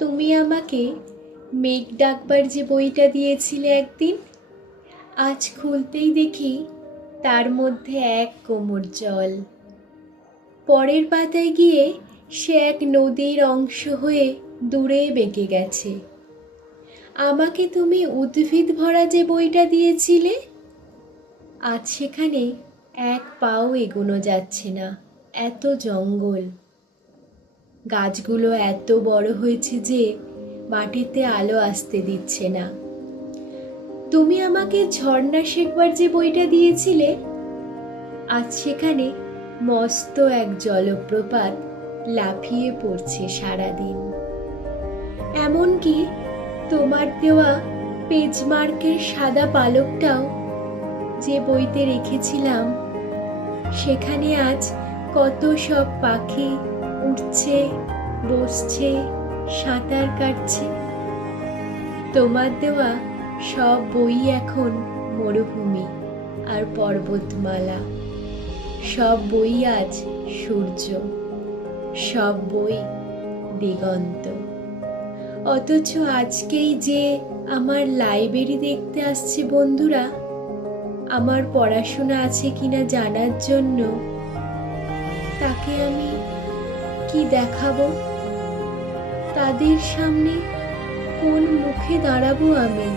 তুমি আমাকে মেঘ ডাকবার যে বইটা দিয়েছিলে একদিন, আজ খুলতেই দেখি তার মধ্যে এক কোমর জল। পরের পাতায় গিয়ে সে এক নদীর অংশ হয়ে দূরে বেঁকে গেছে। আমাকে তুমি উদ্ভিদ ভরা যে বইটা দিয়েছিলে, আজ সেখানে এক পাও এগোনো যাচ্ছে না, এত জঙ্গল। গাছগুলো এত বড় হয়েছে যে মাটিতে আলো আসতে দিচ্ছে না। তুমি আমাকে ঝর্ণা শেখবার যে বইটা দিয়েছিলে, আজ সেখানে মস্ত এক জলপ্রপাত লাফিয়ে পড়ছে সারাদিন। এমনকি তোমার দেওয়া পেজমার্কের সাদা পালকটাও যে বইতে রেখেছিলাম, সেখানে আজ কত সব পাখি উঠছে, বসছে, সাঁতার কাটছে। তোমার দেওয়া সব বই এখন মরুভূমি আর পর্বতমালা। সব বই আজ সূর্য, সব বই দিগন্ত। অথচ আজকেই যে আমার লাইব্রেরি দেখতে আসছে বন্ধুরা, আমার পড়াশোনা আছে কিনা জানার জন্য, তাকে আমি কি দেখাবো? তাদের সামনে কোন মুখে দাঁড়াবো আমি?